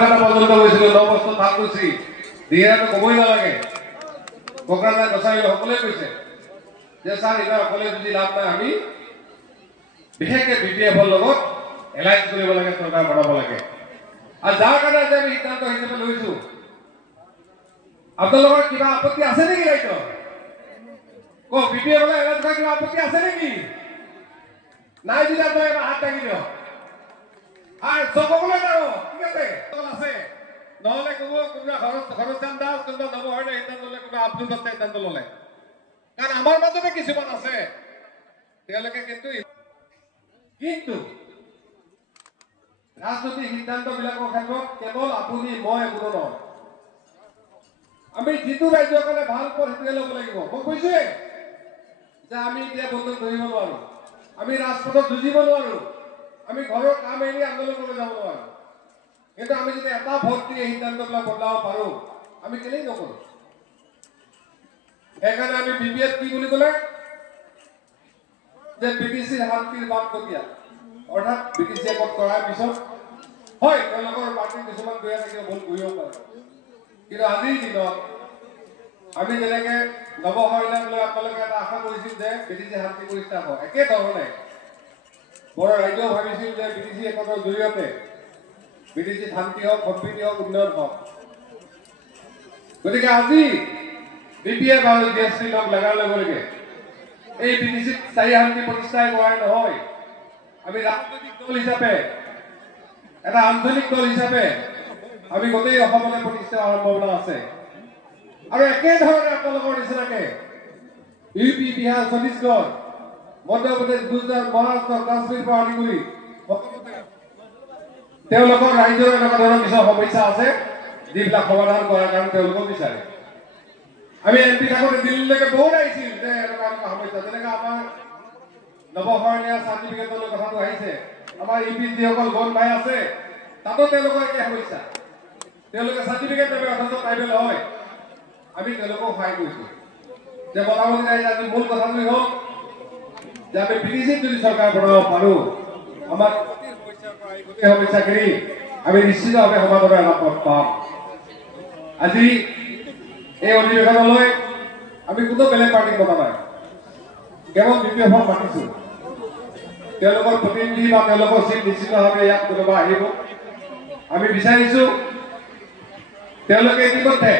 কলকাতা পৰ্যন্ত গৈছিলো 9 বছৰ তাত গৈছি দিয়াটো কবই নালাগে কোকৰাঝাৰ গছাই সকলে কৈছে যে স্যাৰ এটা সকলে যদি লাভ নাই আমি বিশেষকে বিপিএফৰ লগত এলাইন্স কৰিব লাগে চৰকাৰ বনাব লাগে আৰু যাৰ কাৰণে যে আমি সিদ্ধান্ত হিচাপে লৈছো আপোনালোকৰ কিবা আপত্তি আছে নেকি ৰাইটো কো বিপিএফৰ এলাইন্স কৰা কিবা আপত্তি আছে নেকি নাই যদি আপোনালোকে হাত দাঙি দিয়ক আর সকলে যাও ঠিক আছে আছে নহলে কোনোবা ঘৰচান দাস কোনোবা নবহৰণে সিদ্ধান্ত ললে কোনোবা আব্দুল বাট্টাই সিদ্ধান্ত ললে কাৰণ আমাৰ মাজতে কিছুমান আছে তেওঁলোকে কিন্তু ৰাজনৈতিক সিদ্ধান্তবিলাকৰ ক্ষেত্ৰত কেৱল আপুনি মই কোনো নহয় আমি যিটো ৰাজ্যৰ কাৰণে ভাল পৰিস্থিতি ল'ব লাগিব মই কৈছোৱে যে আমি এতিয়া বন্ধু ধৰিব নোৱাৰো আমি ৰাজপথত যুঁজিব নোৱাৰো আমি ঘৰৰ কাম এৰি আন্দোলন কৰিব যাব নোৱাৰো কিন্তু আমি যদি এটা ভোট দিয়ে সিদ্ধান্তবিলাক বদলাব পাৰো আমি কেলেই নকৰো সেইকাৰণে আমি বিপিএফ কি বুলি ক'লে যে ব্ৰিটিছৰ শান্তিৰ বাট কটীয়া অৰ্থাৎ ব্ৰিটিছে কট কৰাৰ পিছত হয় তেওঁলোকৰ পাৰ্টিৰ কিছুমান বেয়া থাকিব ভুল কৰিব পাৰে কিন্তু আজিৰ দিনত আমি যেনেকে নৱসংখ্যাক লৈ আপোনালোকে এটা আশা কৰিছিল যে ব্ৰিটিছে শান্তি প্ৰতিষ্ঠা হয় একেধৰণে বড় ৰাজ্য ভাবিছিল যে ব্ৰিটিছ একতৰ জৰিয়তে ব্ৰিটিছ শান্তি হওক সম্প্ৰীতি হওক উন্নয়ন হওক গতিকে আজি বিপিএফ আৰু জিএছটি লগ লগাৰ লগে লগে এই ব্ৰিটিছ স্থায়ী শান্তি প্ৰতিষ্ঠা কৰাই নহয় আমি ৰাজনৈতিক দল হিচাপে এটা আঞ্চলিক দল হিচাপে আমি গোটেই অসমতে প্ৰতিষ্ঠা হোৱাৰ সম্ভাৱনা আছে আৰু একেধৰণে আপোনালোকৰ নিচিনাকে ইউপি বিহাৰ ছত্তীশগড় মধ্যপ্ৰদেশ গুজৰাট মহাৰাষ্ট্ৰ কাশ্মীৰ পৰা আদি কৰি তেওঁলোকৰ ৰাজ্যৰ এনেকুৱা ধৰণৰ কিছু সমস্যা আছে যিবিলাক সমাধান কৰাৰ কাৰণে তেওঁলোকক বিচাৰে আমি এমপি থাকোঁতে দিল্লীলৈকে বহুত আহিছিল যে এনেকুৱা সমস্যা যেনেকৈ আমাৰ নৱসৰণীয়া চাৰ্টিফিকেটৰ কথাটো আহিছে আমাৰ ইউপি যিসকল গণ ভাই আছে তাতো তেওঁলোকৰ একে সমস্যা তেওঁলোকে চাৰ্টিফিকেট পাবে অথচ ট্ৰাইবেল হয় আমি তেওঁলোকক সহায় কৰিছোঁ যে মোটামুটি আজি মূল কথাটোৱেই হ'ল যে আমি ব্ৰিটিছে যদি চৰকাৰ বনাব পাৰোঁ আমাৰ গোটেই সমস্যাখিনি আমি নিশ্চিতভাৱে সমাধানৰ এটা পথ পাম আজি এই অধিৱেশনলৈ আমি কোনো বেলেগ পাৰ্টিক মতা নাই কেৱল বিপিএফক মাতিছোঁ তেওঁলোকৰ প্ৰতিনিধি বা তেওঁলোকৰ চিট নিশ্চিতভাৱে ইয়াত কোনোবা আহিব আমি বিচাৰিছোঁ তেওঁলোকে ইতিমধ্যে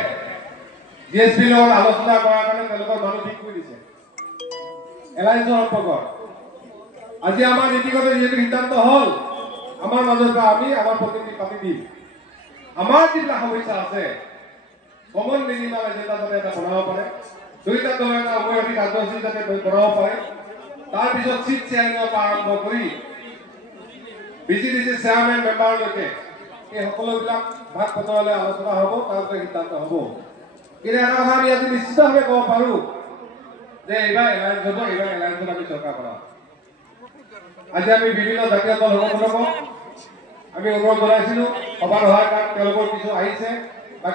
জিএছপিৰ লগত আলোচনা কৰাৰ কাৰণে তেওঁলোকৰ মানুহ ঠিক কৰি দিছে এলায়েন্সৰ সম্পৰ্কত আজি আমাৰ নীতিগত যিহেতু সিদ্ধান্ত হ'ল আমাৰ মাজৰ পৰা আমি আমাৰ প্ৰতিনিধি পাতি দিম আমাৰ যিবিলাক সমস্যা আছে কমন মিনিমাম এজেণ্ডা যাতে এটা বনাব পাৰে দুইটা দলে এটা উভয়সী কাৰ্যসূচী যাতে বনাব পাৰে তাৰপিছত চিট শ্বেয়াৰিঙৰ পৰা আৰম্ভ কৰি বিজিডিচি চেয়াৰমেন মেম্বাৰলৈকে এই সকলোবিলাক ভাগ বতৰালৈ আলোচনা হ'ব তাৰপিছত সিদ্ধান্ত হ'ব কিন্তু এটা কথা আমি আজি নিশ্চিতভাৱে ক'ব পাৰোঁ যে এইবাৰ এলায়েন্স হ'ব এইবাৰ এলায়েন্সত আমি চৰকাৰ বনাম আজি আমি বিভিন্ন জাতীয় দল সংগঠনক আমি অনুৰোধ জনাইছিলোঁ সভা অহাৰ কাৰণে তেওঁলোকৰ কিছু আহিছে বা